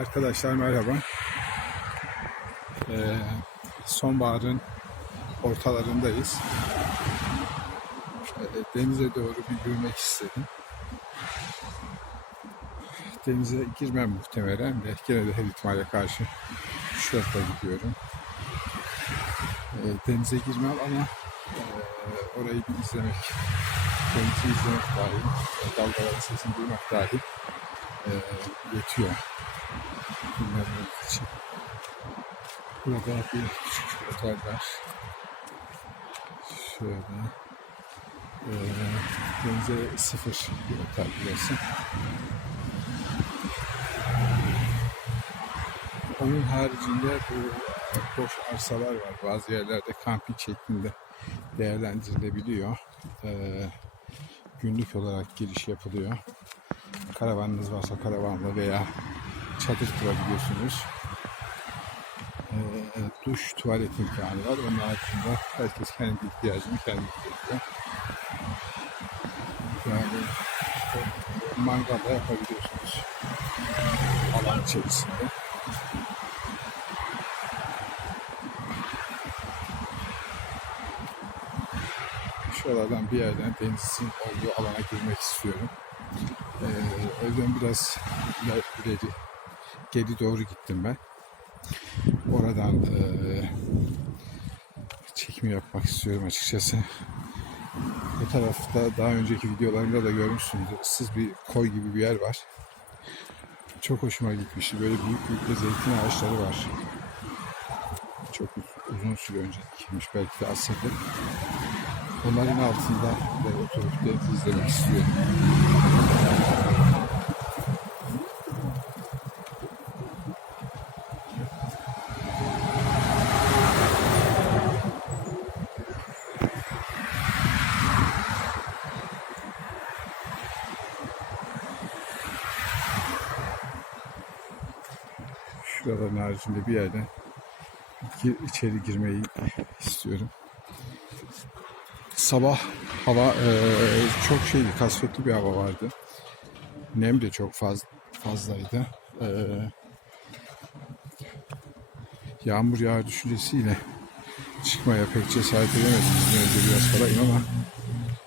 Arkadaşlar merhaba. Ee, sonbaharın ortalarındayız. Ee, denize doğru bir yürümek istedim. Denize girmem muhtemelen de gene de her ihtimale karşı şortla gidiyorum. Ee, denize girmem ama e, orayı izlemek, denizi izlemek dahil, dalgaların sesini duymak dahil e, yetiyor dinlenmek için. Burada bir küçük otel var. Şöyle. Ee, denize sıfır bir otel burası. Onun haricinde bu boş arsalar var. Bazı yerlerde kamping şeklinde değerlendirilebiliyor. Ee, günlük olarak giriş yapılıyor. Karavanınız varsa karavanla veya çadır kurabiliyorsunuz. Ee, duş, tuvalet imkanı var. Onun haricinde herkes kendi ihtiyacını kendi yapıyor. Yani işte mangal da yapabiliyorsunuz. Alan içerisinde. Şuralardan bir yerden denizin olduğu alana girmek istiyorum. Ee, evden biraz iler- ileri geri doğru gittim ben. Oradan eee çekim yapmak istiyorum açıkçası. Bu tarafta daha önceki videolarımda da görmüşsünüzdür. Issız bir koy gibi bir yer var. Çok hoşuma gitmişti. Böyle büyük büyük de zeytin ağaçları var. Çok uz- uzun süre önce dikilmiş. Belki de asırdır. Onların altında böyle oturup denizi izlemek istiyorum. Şuraların haricinde bir yerden içeri girmeyi istiyorum. Sabah hava eee, çok şeydi, kasvetli bir hava vardı. Nem de çok faz, fazlaydı. Eee, yağmur yağar düşüncesiyle çıkmaya pek cesaret edemedim. Önce biraz falayım ama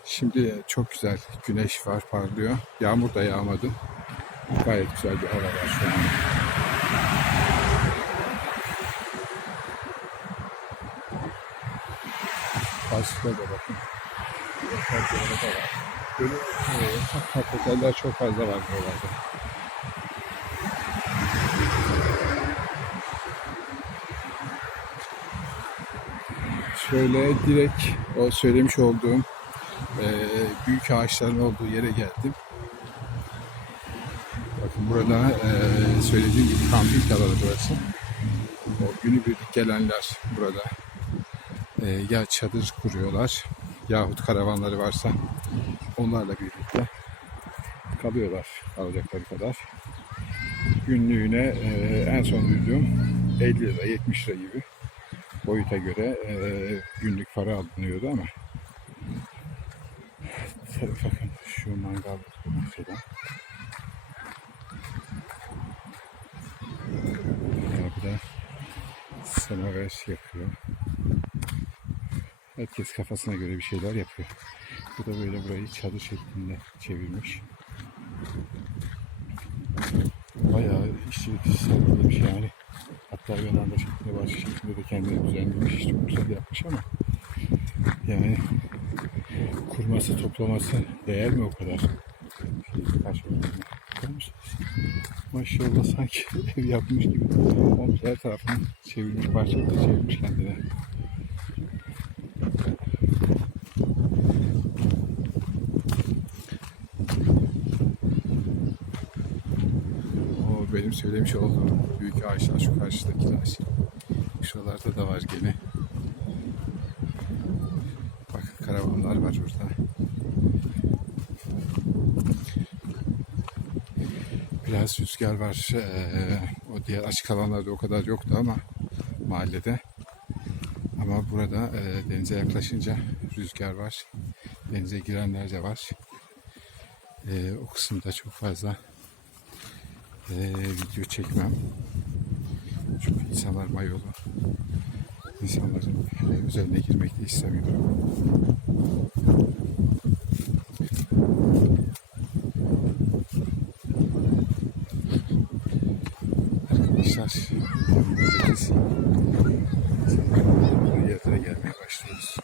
şimdi çok güzel güneş var parlıyor. Yağmur da yağmadı. Gayet güzel bir hava var şu an. Karşıda da bakın. Var. Böyle e, ufak oteller çok fazla var buralarda. Şöyle direkt o söylemiş olduğum e, büyük ağaçların olduğu yere geldim. Bakın burada e, söylediğim gibi kamping alanı burası. O günübirlik gelenler burada e, ya çadır kuruyorlar yahut karavanları varsa onlarla birlikte kalıyorlar alacakları kadar. Günlüğüne e, en son duyduğum 50 lira 70 lira gibi boyuta göre e, günlük para alınıyordu ama tabii bakın şu mangal mesela bir de semaver yakıyor. Herkes kafasına göre bir şeyler yapıyor. Bu da böyle burayı çadır şeklinde çevirmiş. Bayağı işçi sergilemiş yani. Hatta Yunan'da şeklinde başka şeklinde de kendini düzenlemiş. Çok güzel yapmış ama yani kurması toplaması değer mi o kadar? Maşallah sanki ev yapmış gibi. Her tarafını çevirmiş, bahçeyi de çevirmiş kendine. O benim söylemiş olduğum büyük ağaçlar şu karşıdaki ağaç. Şuralarda da var gene. Bakın karavanlar var burada. Biraz rüzgar var. Ee, o diğer açık alanlarda o kadar yoktu ama mahallede. Ama burada e, denize yaklaşınca rüzgar var. Denize girenler de var. E, o kısımda çok fazla Ee, video çekmem. Çünkü insanlar mayolu. İnsanların üzerine girmek de istemiyorum. Arkadaşlar bu yerlere gelmeye başlıyoruz.